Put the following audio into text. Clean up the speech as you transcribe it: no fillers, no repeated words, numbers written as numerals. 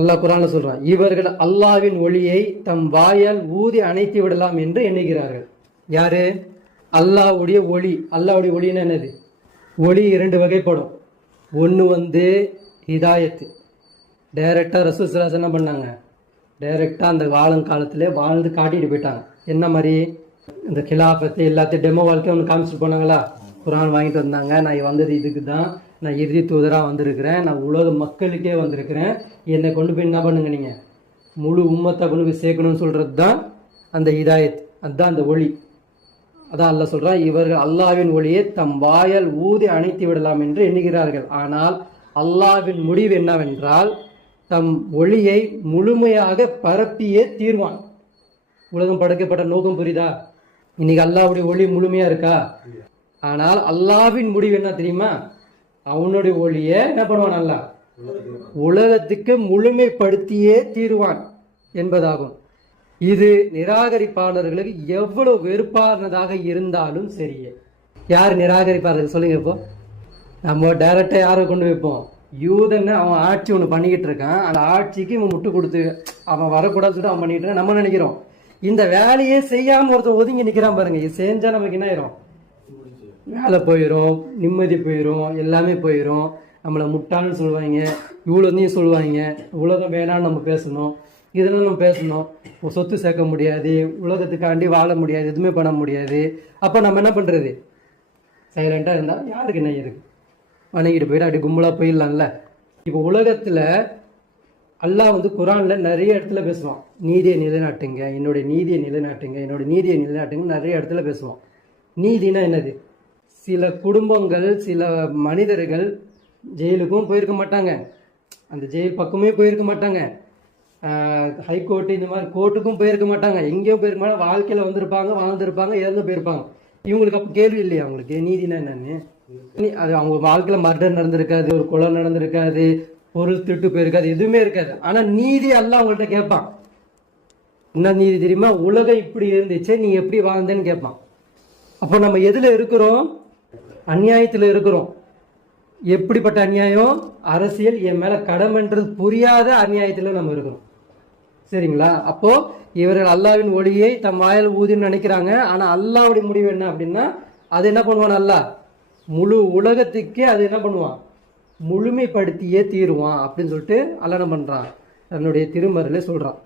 அல்லாஹ் குர்ஆன்ல சொல்றான், இவர்கள் அல்லாஹ்வின் ஒளியை தம் வாயால் ஊதி அணைத்து விடலாம் என்று எண்ணுகிறார்கள். யாரு? அல்லாஹ்வுடைய ஒளி. அல்லாஹ்வுடைய ஒளின்னா என்னது? ஒளி இரண்டு வகைப்படும். ஒன்று ஹிதாயத்து. டைரக்டாக ரசூல் ஸல்லல்லாஹு அலைஹி வஸல்லம் என்ன பண்ணாங்க? டைரக்டாக அந்த வாழும் காலத்திலே வாழ்ந்து காட்டிட்டு போயிட்டாங்க. என்ன மாதிரி? இந்த கிலாஃபத்தை எல்லாத்தையும் டெமோ வாழ்க்கையை ஒன்று காமிச்சிட்டு போனாங்களா? குர்ஆன் வாங்கிட்டு வந்தாங்க, நான் வந்தது இதுக்கு தான், நான் இறுதி தூதராக வந்திருக்கிறேன், நான் உலக மக்களுக்கே வந்திருக்கிறேன், என்னை கொண்டு போய் என்ன பண்ணுங்க, நீங்கள் முழு உம்மத்தை கொண்டு போய் சேர்க்கணும்னு சொல்கிறது தான் அந்த ஹிதாயத். அதுதான் அந்த ஒளி. அதான் அல்லாஹ் சொல்கிறான், இவர்கள் அல்லாஹ்வின் ஒளியை தம் வாயால் ஊதி அணைத்து விடலாம் என்று எண்ணுகிறார்கள். ஆனால் அல்லாஹ்வின் முடிவு என்னவென்றால், தம் ஒளியை முழுமையாக பரப்பியே தீர்வான். உலகம் படைக்கப்பட்ட நோக்கம் புரியுதா? இன்னைக்கு அல்லாஹ்வுடைய ஒளி முழுமையா இருக்கா? ஆனால் அல்லாஹ்வின் முடிவு என்ன தெரியுமா? அவனுடைய ஒளியை என்ன பண்ணுவான்? அல்லாஹ் உலகத்துக்கு முழுமைப்படுத்தியே தீருவான் என்பதாகும். இது நிராகரிப்பாளர்களுக்கு எவ்வளவு வெறுப்பானதாக இருந்தாலும் சரியே. யார் நிராகரிப்பாளர்கள் சொல்லுங்க. இப்போ நம்ம டைரக்டா யாரை கொண்டு வைப்போம்? யூதன்னு அவன் ஆட்சி ஒன்று பண்ணிக்கிட்டு இருக்கான், அந்த ஆட்சிக்கு இவன் முட்டு கொடுத்து அவன் வரக்கூடாதுன்னு சொல்லிட்டு அவன் பண்ணிட்டு இருக்கான். நம்ம நினைக்கிறோம் இந்த வேலையே செய்யாம ஒருத்தர் ஒதுங்கி நிற்கிறான் பாருங்க, இது செஞ்சா நமக்கு என்ன ஆயிரும்? வேலை போயிடும், நிம்மதி போயிடும், எல்லாமே போயிடும். நம்மளை முட்டாள்னு சொல்லுவாங்க, இவ்வளோதையும் சொல்லுவாங்க. உலகம் வேணான்னு நம்ம பேசணும், இதெல்லாம் நம்ம பேசணும். சொத்து சேர்க்க முடியாது, உலகத்துக்காண்டி வாழ முடியாது, எதுவுமே பண்ண முடியாது. அப்போ நம்ம என்ன பண்ணுறது? சைலண்டாக இருந்தால் யாருக்கு என்ன இருக்கு? வணங்கிட்டு போயிட்டு அப்படி கும்பலாக போயிடலாம்ல. இப்போ உலகத்தில் அல்லாஹ் குர்ஆனில் நிறைய இடத்துல பேசுவான், நீதியை நிலைநாட்டுங்க, என்னுடைய நீதியை நிலைநாட்டுங்க, என்னோட நீதியை நிலைநாட்டுங்க, நிறைய இடத்துல பேசுவான். நீதினா என்னது? சில குடும்பங்கள், சில மனிதர்கள் ஜெயிலுக்கும் போயிருக்க மாட்டாங்க, அந்த ஜெயில் பக்கமே போயிருக்க மாட்டாங்க, ஹைகோர்ட்டு இந்த மாதிரி கோர்ட்டுக்கும் போயிருக்க மாட்டாங்க, எங்கேயும் போயிருக்க மாட்டாங்க. வாழ்க்கையில் வந்திருப்பாங்க, வாழ்ந்துருப்பாங்க, இறந்து போயிருப்பாங்க. இவங்களுக்கு அப்போ கேள்வி இல்லையா அவங்களுக்கு நீதினா என்னன்னு? அது அவங்க வாழ்க்கையில் மர்டர் நடந்திருக்காது, ஒரு கொலை நடந்திருக்காது, பொருள் திருட்டு போயிருக்காது, எதுவுமே இருக்காது. ஆனால் நீதி அல்லாஹ் அவங்கள்ட்ட கேட்பான். என்ன நீதி தெரியுமா? உலகம் இப்படி இருந்துச்சு, நீ எப்படி வாழ்ந்தேன்னு கேட்பான். அப்போ நம்ம எதில் இருக்கிறோம்? அநியாயத்தில் இருக்கிறோம். எப்படிப்பட்ட அநியாயம்? அரசியல் என் மேலே கடமைன்றது புரியாத அநியாயத்தில் நம்ம இருக்கிறோம். சரிங்களா? அப்போ இவர்கள் அல்லாஹ்வின் ஒளியை தம் வாயால் ஊதின்னு நினைக்கிறாங்க. ஆனால் அல்லாஹ்வுடைய முடிவு என்ன அப்படின்னா, அது என்ன பண்ணுவான்? அல்லாஹ் முழு உலகத்துக்கே அது என்ன பண்ணுவான்? முழுமைப்படுத்தியே தீருவான் அப்படின்னு சொல்லிட்டு அல்லாஹ் என்ன பண்ணுறான்? தன்னுடைய திருமறையில சொல்கிறான்.